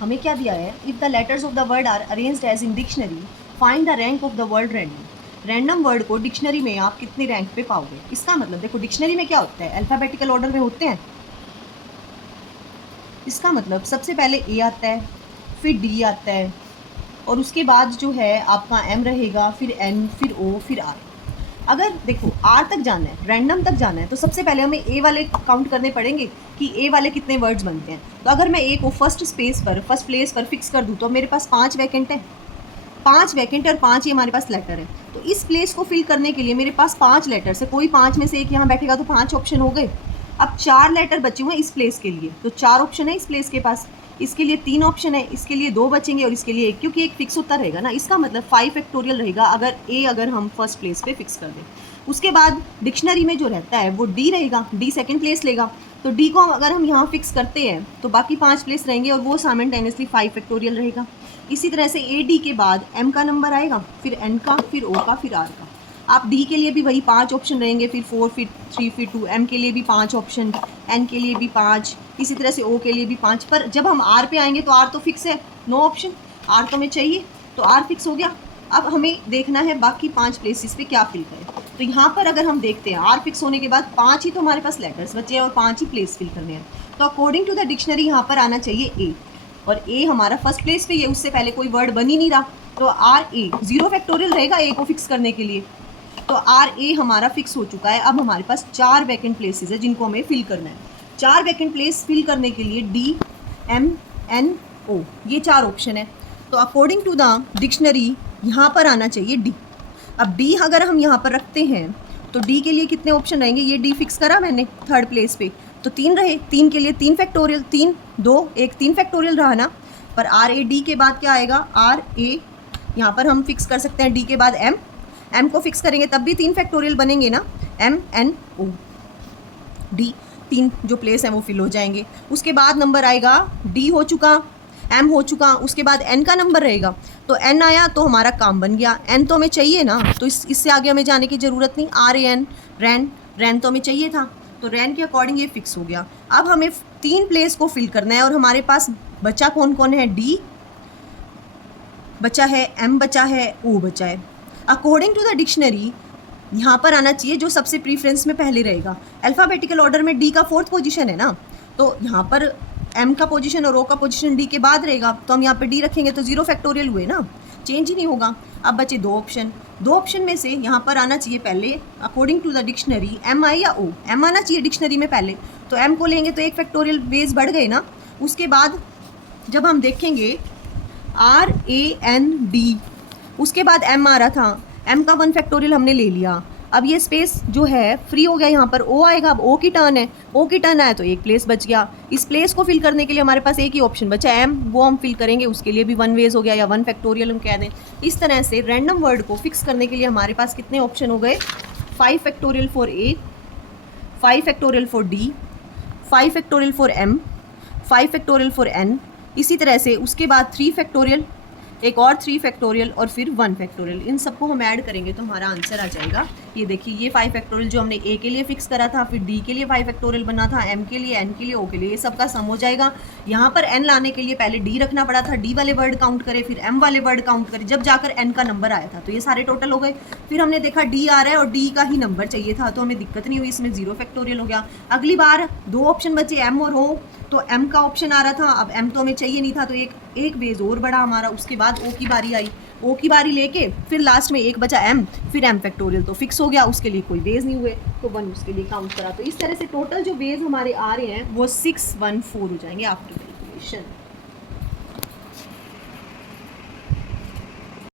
हमें क्या दिया है, if the letters of the word are arranged as in dictionary find the rank of the word random. Random word को dictionary में आप कितने रैंक पे पाओगे। इसका मतलब देखो डिक्शनरी में क्या होता है, अल्फ़ाबेटिकल ऑर्डर में होते हैं। इसका मतलब सबसे पहले ए आता है, फिर डी आता है, और उसके बाद जो है आपका एम रहेगा, फिर एन, फिर ओ, फिर आर। अगर देखो आर तक जाना है, रैंडम तक जाना है, तो सबसे पहले हमें ए वाले काउंट करने पड़ेंगे कि ए वाले कितने वर्ड्स बनते हैं। तो अगर मैं ए को फर्स्ट प्लेस पर फिक्स कर दूँ तो मेरे पास 5 वैकेंट है, 5 वैकेंट और 5 ही हमारे पास लेटर है। तो इस प्लेस को फिल करने के लिए मेरे पास 5 लेटर्स है, कोई 5 में से एक यहाँ बैठेगा तो 5 ऑप्शन हो गए। अब 4 लेटर बचे हुए हैं इस प्लेस के लिए, तो 4 ऑप्शन है इस प्लेस के पास। इसके लिए 3 ऑप्शन है, इसके लिए 2 बचेंगे और इसके लिए 1, क्योंकि एक फिक्स उत्तर रहेगा ना। इसका मतलब 5 फैक्टोरियल रहेगा अगर हम फर्स्ट प्लेस पे फिक्स कर दें। उसके बाद डिक्शनरी में जो रहता है वो डी रहेगा, डी सेकंड प्लेस लेगा। तो डी को अगर हम यहाँ फिक्स करते हैं तो बाकी 5 प्लेस रहेंगे और वो साइमल्टेनियसली 5 फैक्टोरियल रहेगा। इसी तरह से ए डी के बाद एम का नंबर आएगा, फिर एन का, फिर ओ का, फिर आर का। आप डी के लिए भी वही 5 ऑप्शन रहेंगे, फिर 4, फिर 3, फिर 2। एम के लिए भी 5 ऑप्शन, एन के लिए भी 5, इसी तरह से ओ के लिए भी 5। पर जब हम आर पे आएंगे तो आर तो फिक्स है, नो ऑप्शन। आर तो हमें चाहिए, तो आर फिक्स हो गया। अब हमें देखना है बाकी 5 प्लेसेस पे क्या फिल करें। तो यहाँ पर अगर हम देखते हैं आर फिक्स होने के बाद 5 ही तो हमारे पास लेटर्स बचे हैं और 5 ही प्लेस फिल करने हैं। तो अकॉर्डिंग टू द डिक्शनरी यहाँ पर आना चाहिए ए, और ए हमारा फर्स्ट प्लेस पे, ये उससे पहले कोई वर्ड बन ही नहीं रहा, तो आर ए 0 फैक्टोरियल रहेगा ए को फिक्स करने के लिए। तो आर ए हमारा फिक्स हो चुका है। अब हमारे पास 4 वैकेंट प्लेसेस है जिनको हमें फिल करना है। 4 वैकेंट प्लेस फिल करने के लिए डी, एम, एन, ओ, ये 4 ऑप्शन है। तो अकॉर्डिंग टू द डिक्शनरी यहाँ पर आना चाहिए डी। अब डी अगर हम यहाँ पर रखते हैं तो डी के लिए कितने ऑप्शन रहेंगे, ये डी फिक्स करा मैंने थर्ड प्लेस पे, तो 3 रहे। 3 के लिए 3 फैक्टोरियल, 3, 2, 1, 3 फैक्टोरियल रहा ना। पर आर ए डी के बाद क्या आएगा, आर ए, यहाँ पर हम फिक्स कर सकते हैं डी के बाद एम, एम को फिक्स करेंगे तब भी 3 फैक्टोरियल बनेंगे ना, एम, एन, ओ, डी, 3 जो प्लेस हैं वो फिल हो जाएंगे। उसके बाद नंबर आएगा, डी हो चुका, एम हो चुका, उसके बाद एन का नंबर रहेगा। तो एन आया तो हमारा काम बन गया। एन तो हमें चाहिए ना, तो इससे आगे हमें जाने की ज़रूरत नहीं। आर ए एन, रैन तो हमें चाहिए था, तो रैन के अकॉर्डिंग ये फिक्स हो गया। अब हमें 3 प्लेस को फिल करना है और हमारे पास बचा कौन कौन है, डी बचा है, एम बचा है, ओ बचा है। अकॉर्डिंग टू द डिक्शनरी यहाँ पर आना चाहिए जो सबसे प्रीफ्रेंस में पहले रहेगा। अल्फ़ाबेटिकल ऑर्डर में डी का 4th पोजीशन है ना, तो यहाँ पर एम का पोजीशन और ओ का पोजीशन डी के बाद रहेगा, तो हम यहाँ पे डी रखेंगे तो 0 फैक्टोरियल हुए ना, चेंज ही नहीं होगा। अब बचे 2 ऑप्शन, 2 ऑप्शन में से यहाँ पर आना चाहिए पहले according to the dictionary M I या ओ। एम आना चाहिए डिक्शनरी में पहले, तो एम को लेंगे तो 1 फैक्टोरियल बेस बढ़ गए ना। उसके बाद जब हम देखेंगे आर ए एन डी, उसके बाद एम आ रहा था, एम का 1 फैक्टोरियल हमने ले लिया। अब ये स्पेस जो है फ्री हो गया, यहाँ पर ओ आएगा। अब ओ की टर्न है, ओ की टर्न आया तो 1 प्लेस बच गया। इस प्लेस को फिल करने के लिए हमारे पास एक ही ऑप्शन बचा एम, वो हम फिल करेंगे, उसके लिए भी 1 वेज हो गया या 1 फैक्टोरियल हम कह दें। इस तरह से रैंडम वर्ड को फिक्स करने के लिए हमारे पास कितने ऑप्शन हो गए, 5 factorial for A, 5 factorial for D, 5 factorial for M, 5 factorial for N, इसी तरह से उसके बाद 3 फैक्टोरियल, एक और 3 फैक्टोरियल और फिर 1 फैक्टोरियल। इन सबको हम ऐड करेंगे तो हमारा आंसर आ जाएगा। ये देखिए, ये 5 फैक्टोरियल जो हमने ए के लिए फिक्स करा था, फिर डी के लिए 5 फैक्टोरियल बना था, एम के लिए, एन के लिए, ओ के लिए, ये सब का सम हो जाएगा। यहाँ पर एन लाने के लिए पहले डी रखना पड़ा था, डी वाले वर्ड काउंट करे, फिर एम वाले वर्ड काउंट करे, जब जाकर एन का नंबर आया था। तो ये सारे टोटल हो गए। फिर हमने देखा डी आ रहा है और डी का ही नंबर चाहिए था, तो हमें दिक्कत नहीं हुई, इसमें 0 फैक्टोरियल हो गया। अगली बार 2 ऑप्शन बचे एम और ओ, तो एम का ऑप्शन आ रहा था, अब एम तो हमें चाहिए नहीं था, तो एक बेस और बढ़ा हमारा। उसके बाद ओ की बारी आई, ओ की बारी लेके फिर लास्ट में 1 बचा एम, फिर एम फैक्टोरियल तो फिक्स हो गया, उसके लिए कोई बेस नहीं हुए, तो 1 उसके लिए काउंट करा। तो इस तरह से टोटल जो बेस हमारे आ रहे हैं वो 614 हो जाएंगे आफ्टर कैलकुलेशन।